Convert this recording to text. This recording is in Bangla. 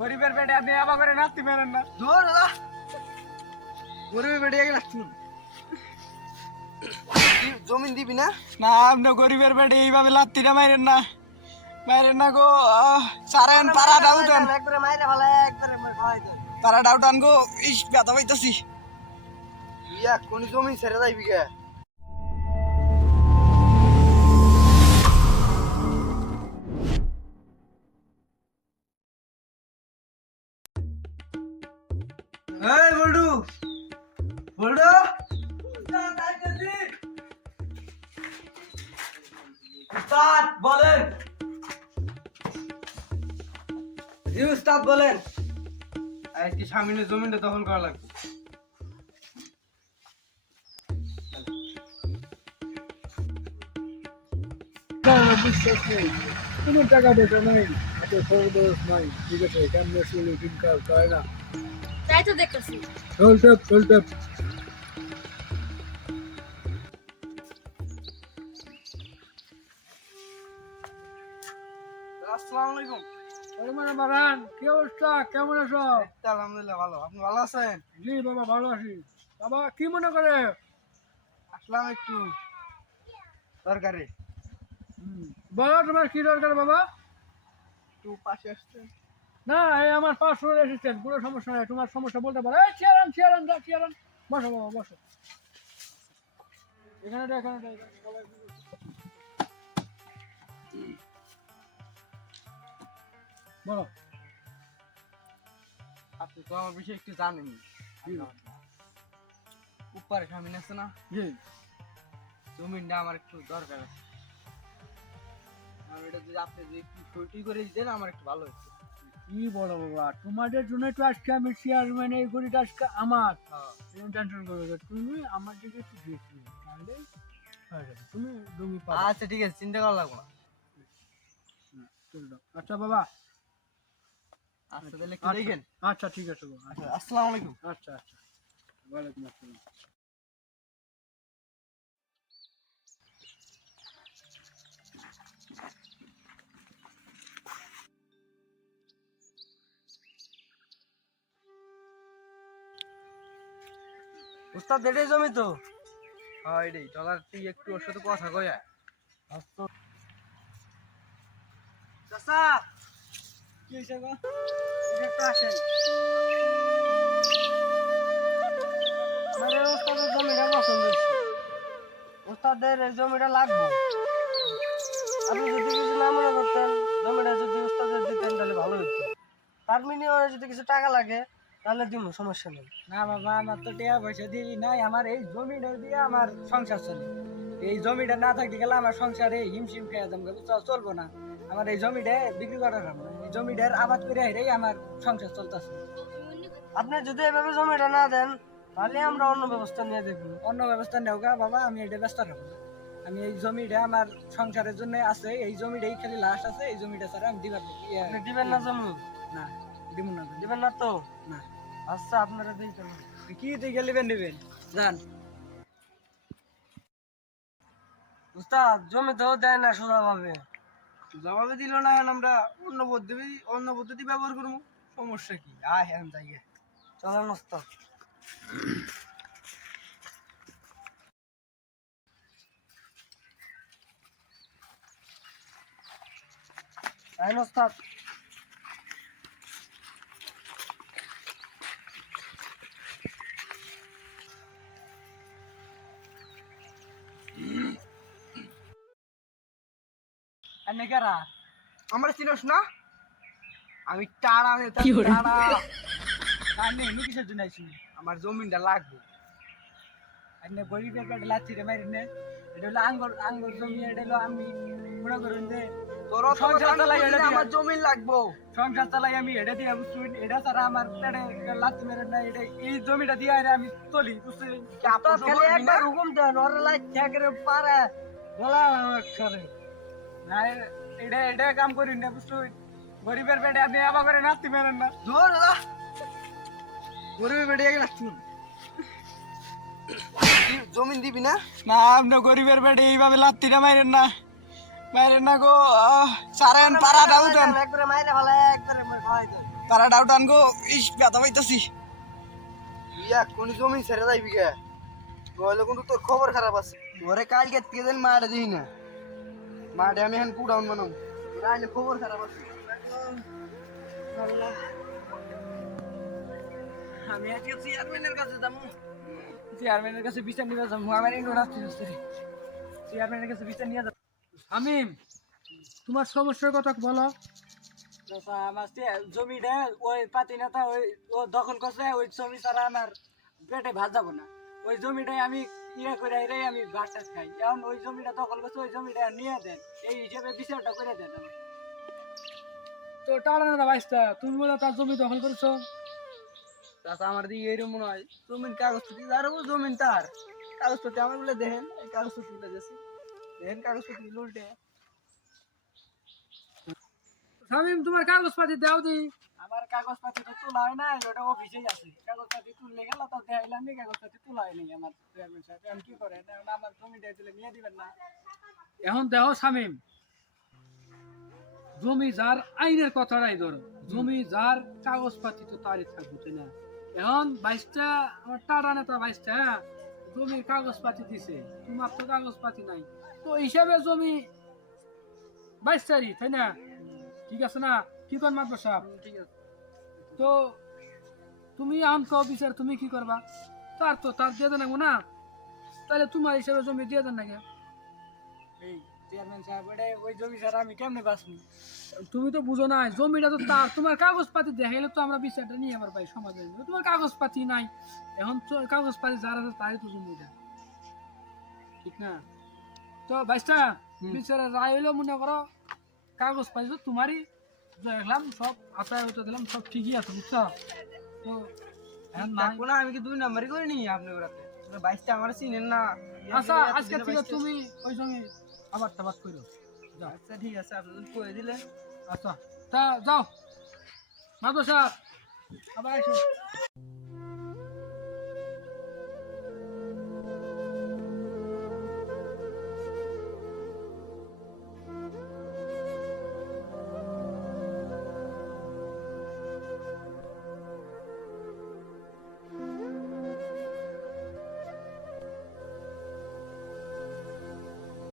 গরিবের পেটে আপনি আবার করে নাচতে পারেন না। ধর দাদা গরিবে বেড়ে গেলে শুন জমিন দিবি না? না আপনি গরিবের পেটে এইভাবে লাত্তিটা মারেন না। মারেন না গো সারেন পাড়া ডাউটান একবারে মাইরে ভালো একবারে খাওয়াই দেন পাড়া ডাউটান গো ইস ব্যথা পাইতেছি। ইয়া কোন জমি ছেড়ে যাইবি গে? এই বল্ডু বল্ডু উস্তাদ বলেন। জি, উস্তাদ বলেন। আজকে সামনে জমিটা দখল করা লাগবে। বিশ্বাস কোনো টাকা পয়সা নাই এত খরচ নাই। ঠিক আছে, কেমন শুনে দিনকাল করে না? তাই তো দেখতেছি। চলতে চলতে আসসালামু আলাইকুম। মারান কি অবস্থা? কেমন আছো? আলহামদুলিল্লাহ ভালো। আপনি ভালো আছেন? জি বাবা ভালো আছি। বাবা কি মনে করে? আসলাম একটু দরকারে। বলো তোমার কি দরকার বাবা? একটু পাশে আসতে। না এই আমার পাঁচশো এসেছেন কোনো সমস্যা নাই তোমার সমস্যা বলতে পারো। এই চেয়ারান চেয়ারান যা চেয়ারান বসো বাবা বসো। এখানে এখানে। বলো। আপনি তো আমার বিষয়ে একটু জানেন উপরে স্বামী আছে না? জি। জমিনটা আমার একটু দরকার আছে। আর এটা যদি আপনি যদি একটু করে দিতেন আমার একটু ভালো হতো কি বলো বাবা? তোমাদের জন্য তো আজকে আমি চেয়ারম্যান এই গড়িটা আজকে আমার। তুমি টেনশন করবে তুমি আমার দিকে একটু দেখবে তাহলে তুমি জমি পাবে আচ্ছা ঠিক আছে চিন্তা করা লাগবে না। আচ্ছা বাবা। আচ্ছা তাহলে একটু দেখেন। আচ্ছা ঠিক আছে বাবা। আচ্ছা আসসালামু আলাইকুম। আচ্ছা আচ্ছা। ওয়ালাইকুম আসসালাম। উস্তাদ এটাই জমি তো। হ্যাঁ এটাই চলার তুই একটু ওর সাথে কথা কয়া চাচা! কি হয়েছে গো? একটু আসেন। মানে ওস্তাদের জমিটা পছন্দ হয়েছে। ওস্তাদের এই জমিটা লাগবে। আপনি যদি কিছু না মনে করতেন জমিটা যদি ওস্তাদের দিতেন তাহলে ভালো হতো তার মিনিমামে যদি কিছু টাকা লাগে তাহলে দিব সমস্যা নেই। না বাবা আমার তো টাকা পয়সা দিই নাই আমার এই জমিটা দিয়ে আমার সংসার চলে। এই জমিটা না থাকতে গেলে আমার সংসারে হিমশিম খেয়ে যাবে চলবো না। আমার এই জমিটা বিক্রি করার এই জমিটার আবাদ করে হেরেই আমার সংসার চলতেছে। আপনি যদি এভাবে জমিটা না দেন তাহলে আমরা অন্য ব্যবস্থা নিয়ে দেখব। অন্য ব্যবস্থা নেও গা বাবা আমি এটা ব্যস্ত রাখব আমি এই জমিটা আমার সংসারের জন্য আছে এই জমিটাই খালি লাশ আছে এই জমিটা ছাড়া আমি দিবার দিবেন না জমি? না দিব না। দিবেন না তো? না। আচ্ছা আপনারা দিই কি তুই গেলিবেন দিবেন জান উস্তাদ জমি তো দেয় না সোজা ভাবে জবাবে দিল না এখন আমরা অন্য পদ্ধতি অন্য পদ্ধতি ব্যবহার করব। সমস্যা কি? আয় হ্যাঁ যাই। চলেন উস্তাদ। আইন উস্তাদ। কারা আমরা চিনস না? আমি টাড়া নেতা টাড়া। আমি এমনি কিসের জন্য আইছি আমার জমিনটা লাগবে। আর নে গরিবের পেটে লাচ্ছি রে মারি নে। এটা হলো আঙ্গুর আঙ্গুর জমি এটা হলো আমি। মনে করুন যে তোর সংসার চালাই এটা। আমার জমিন লাগবো। সংসার চালাই আমি এটা দিয়ে বুঝছি এটা ছাড়া আমার পেটে লাচ্ছি মেরে না এটা এই জমিটা দিয়ে আরে আমি চলি বুঝছি তো খালি একবার হুকুম দেন ওর থেকে পারে। বলা করে না এটা এটা কাম করি না বুঝছি? গরিবের পেটে আপনি আবার করে নাচতে পারেন না। ধর দাদা। গরিবে বেড়ে গেলে জমিন দিবি না? না আপনি গরিবের পেটে এইভাবে লাত্তিটা মারেন না। মারেন না গো সারেন পাড়া ডাউটান একবারে মাইরে ভালো একবারে তারা ডাউট আনগো ইস ব্যথা পাইতেছি। ইয়া কোন জমি ছেড়ে যাইবি কে? নইলে কিন্তু তোর খবর খারাপ আছে। তোরে কালকে থেকে দিন মারে দিই না। মাঠে আমি এখন কুড়াউন বানাম রাইলে খবর খারাপ আছে। আমি আজকে চেয়ারম্যানের কাছে যাব। চেয়ারম্যানের কাছে বিচার নিয়ে যাব। আমার রাস্তা হচ্ছে চেয়ারম্যানের কাছে বিচার নিয়ে যাব। শামিম তোমার সমস্যার কথা বলো। আমার চে- জমিটা ওই পাতি নেতা ওই ও দখল করছে ওই জমি ছাড়া আমার পেটে ভাত যাব না। ওই জমিটাই আমি ইয়ে করে আইরে আমি ভাত টাত খাই। এখন ওই জমিটা দখল করছে, ওই জমিটা নিয়ে দেন। এই হিসেবে বিচারটা করে দেন তো তুমি বলো তার জমি দখল করছ? চাচা, আমার দিকে এরকম মনে হয় জমিন কাগজপত্র ও জমিন তার। কাগজপত্র আমার বলে দেখেন, এই কাগজপত্রগুলো দেখেন কাগজপত্র উল্টে। শামিম তোমার কাগজপাতি দাও দি। আমার কাগজপাতি তো তোলা হয় না ওটা অফিসেই আছে। কাগজপাতি তুললে গেল তো দেখাইলাম নি কাগজপাতি তোলা হয়নি আমার চেয়ারম্যান সাহেব। এখন কি করে না, আমার জমিটা দিলে নিয়ে দিবেন না। এখন দেখো শামিম জমি যার আইনের কথাটাই ধরো জমি যার কাগজপাতি তো তারই থাকবে তাই না? এখন বাইশটা আমার টাটা নেতা বাইশটা হ্যাঁ জমির কাগজপাতি দিছে তোমার তো কাগজপাতি নাই। তো হিসাবে জমি বাইশটারই তাই না? ঠিক আছে না? কি কর মাত্র সাহেব ঠিক আছে। তো তুমি এখন কো বিচার তুমি কি করবা? তার তো তার দিয়ে দেন না? তাহলে তোমার হিসাবে জমি দিয়ে দেন নাকি? এই চেয়ারম্যান সাহেব ওই জমি ছাড়া আমি কেমনে বাঁচবো? তুমি তো বুঝো না জমিটা তো তার। তোমার কাগজপাতি দেখাইলে তো আমরা বিচারটা নিয়ে আবার পাই সমাজে তোমার কাগজপাতি নাই। এখন তো কাগজপাতি যার আছে তারই তো জমিটা ঠিক না? তো বাইশটা বিচারের রায় হইল মনে করো? কাগজপাতি তো তোমারই দেখলাম সব আশায় হতে দিলাম সব ঠিকই আছে বুঝছ তো না আমি কি দুই নাম্বারই করে নিই আপনি ওরাতে? বাইশটা আমার চিনেন না। আচ্ছা আজকে থেকে তুমি ওই জমি আবার টাবাদ করো আচ্ছা ঠিক আছে আপনি করে দিলেন আচ্ছা। তা যাও। সাহেব আবার আসো।